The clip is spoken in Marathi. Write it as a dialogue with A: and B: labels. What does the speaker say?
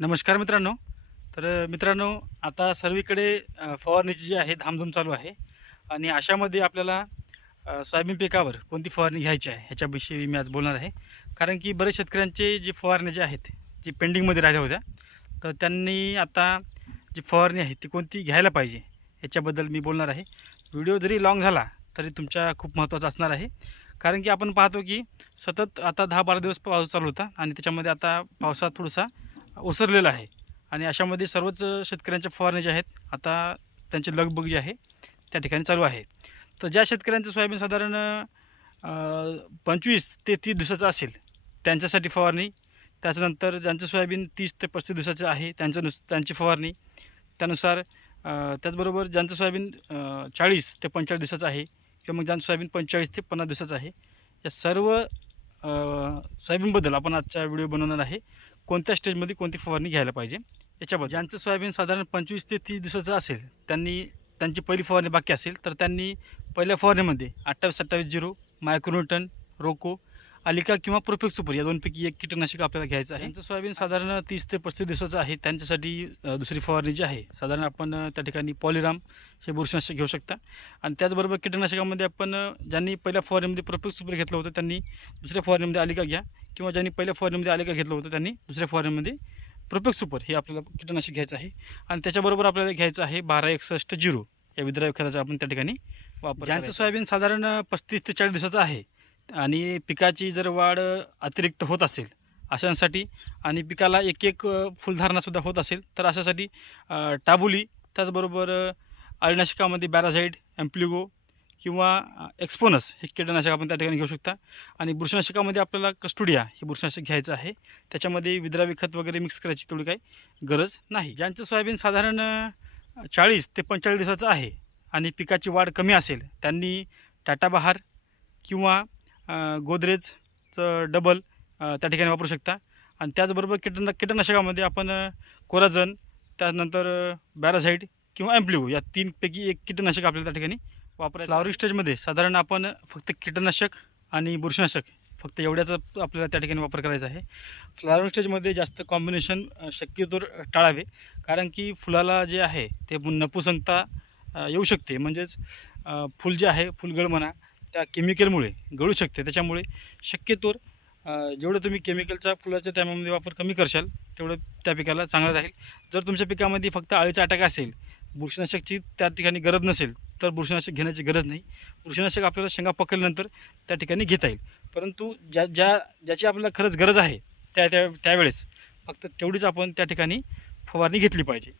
A: नमस्कार मित्रांनो. तर मित्रांनो आता सर्वीकडे फवारणीची जी आहे धामधूम चालू आहे. आणि अशामध्ये आपल्याला सोयाबीन पिकावर कोणती फवारणी घ्यायची आहे ह्याच्याविषयी मी आज बोलणार आहे. कारण की बरेच शेतकऱ्यांचे जे फवारणी जे आहेत जे पेंडिंगमध्ये राहिल्या होत्या तर त्यांनी आता जी फवारणी आहे ती कोणती घ्यायला पाहिजे याच्याबद्दल मी बोलणार आहे. व्हिडिओ जरी लाँग झाला तरी तुमच्या खूप महत्त्वाचा असणार आहे. कारण की आपण पाहतो की सतत आता दहा बारा दिवस पाऊस चालू होता आणि त्याच्यामध्ये आता पावसात थोडासा ओसरलेलं आहे. आणि अशामध्ये सर्वच शेतकऱ्यांच्या फवारणी जे आहेत आता त्यांची लगबग जी आहे त्या ठिकाणी चालू आहे. तर ज्या शेतकऱ्यांचं सोयाबीन साधारण पंचवीस ते तीस दिवसाचं असेल त्यांच्यासाठी फवारणी. त्याच्यानंतर ज्यांचं सोयाबीन तीस ते पस्तीस दिवसाचं आहे त्यांचं नुस त्यांची फवारणी. त्यानुसार त्याचबरोबर ज्यांचं सोयाबीन चाळीस ते पंचेचाळीस दिवसाचं आहे किंवा मग ज्यांचं सोयाबीन पंचेचाळीस ते पन्नास दिवसाचं आहे या सर्व सोयाबीनबद्दल आपण आजचा व्हिडिओ बनवणार आहे. कोणत्या स्टेजमध्ये कोणती फवारणी घ्यायला पाहिजे? याच्याबद्दल. ज्यांचं सोयाबीन साधारण पंचवीस ते तीस दिवसाचं असेल त्यांनी त्यांची पहिली फवारणी बाकी असेल तर त्यांनी पहिल्या फवारणीमध्ये अठ्ठावीस सत्तावीस झिरो मायक्रोन्यूटन रोको अलिका किंवा प्रोफेक्ट सुपर या दोनपैकी एक कीटकनाशक आपल्याला घ्यायचं आहे. त्यांचं सोयाबीन साधारण तीस ते पस्तीस दिवसाचं आहे त्यांच्यासाठी दुसरी फवारणी जी आहे साधारण आपण त्या ठिकाणी पॉलिराम हे बुरशीनाशक घेऊ शकता. आणि त्याचबरोबर कीटकनाशकामध्ये आपण ज्यांनी पहिल्या फवारणीमध्ये प्रोफेक्ट सुपर घेतलं होतं त्यांनी दुसऱ्या फवारणीमध्ये अलिका घ्या. किंवा ज्यांनी पहिल्या फवारणीमध्ये अलिका घेतलं होतं त्यांनी दुसऱ्या फवारणीमध्ये प्रोफेक्ट सुपर हे आपल्याला कीटकनाशक घ्यायचं आहे. आणि त्याच्याबरोबर आपल्याला घ्यायचं आहे बारा एकसष्ट झिरो या विद्राव्य खताचा आपण त्या ठिकाणी वापर ज्यांचं सोयाबीन साधारण पस्तीस ते चाळीस दिवसाचं आहे आणि पिकाची जर वाढ अतिरिक्त होत असेल अशांसाठी आणि पिकाला एक एक फुलधारणासुद्धा होत असेल तर अशासाठी टाबुली त्याचबरोबर अळीनाशकामध्ये बॅराझाईड एम्प्लिगो किंवा एक्सपोनस हे कीटकनाशक आपण त्या ठिकाणी घेऊ शकता. आणि बुरशीनाशकामध्ये आपल्याला कस्टुडिया हे बुरशीनाशक घ्यायचं आहे. त्याच्यामध्ये विद्रावी खत वगैरे मिक्स करायची तेवढी काही गरज नाही. ज्यांचं सोयाबीन साधारण चाळीस ते पंचेचाळीस दिवसाचं आहे आणि पिकाची वाढ कमी असेल त्यांनी टाटा बहार किंवा गोदरेजचं डबल त्या ठिकाणी वापरू शकता. आणि त्याचबरोबर कीटन कीटकनाशकामध्ये आपण कोराजन कोराझन त्यानंतर अ, बॅराझाईड किंवा ॲम्प्लिगो या तीनपैकी एक कीटकनाशक आपल्याला त्या ठिकाणी वापरायचं. फ्लावरिंग स्टेजमध्ये साधारण आपण फक्त कीटकनाशक आणि बुरशीनाशक फक्त एवढ्याचा आपल्याला त्या ठिकाणी वापर करायचा आहे. फ्लावरिंग स्टेजमध्ये जास्त कॉम्बिनेशन शक्यतो टाळावे. कारण की फुलाला जे आहे ते नपुसंगता येऊ शकते. म्हणजेच फुल जे आहे फुलगळ म्हणा त्या केमिकलमुळे गळू शकते. त्याच्यामुळे शक्यतोर जेवढं तुम्ही केमिकलचा फुलाच्या टायमामध्ये वापर कमी करशाल तेवढं त्या पिकाला चांगलं राहील. जर तुमच्या पिकामध्ये फक्त आळीचा अटॅक असेल बुरशीनाशकची त्या ठिकाणी गरज नसेल तर बुरशीनाशक घेण्याची गरज नाही. बुरशीनाशक आपल्याला शेंगा पकडल्यानंतर त्या ठिकाणी घेता येईल. परंतु ज्या ज्या ज्याची आपल्याला खरंच गरज आहे त्या त्या त्यावेळेस फक्त तेवढीच आपण त्या ठिकाणी फवारणी घेतली पाहिजे.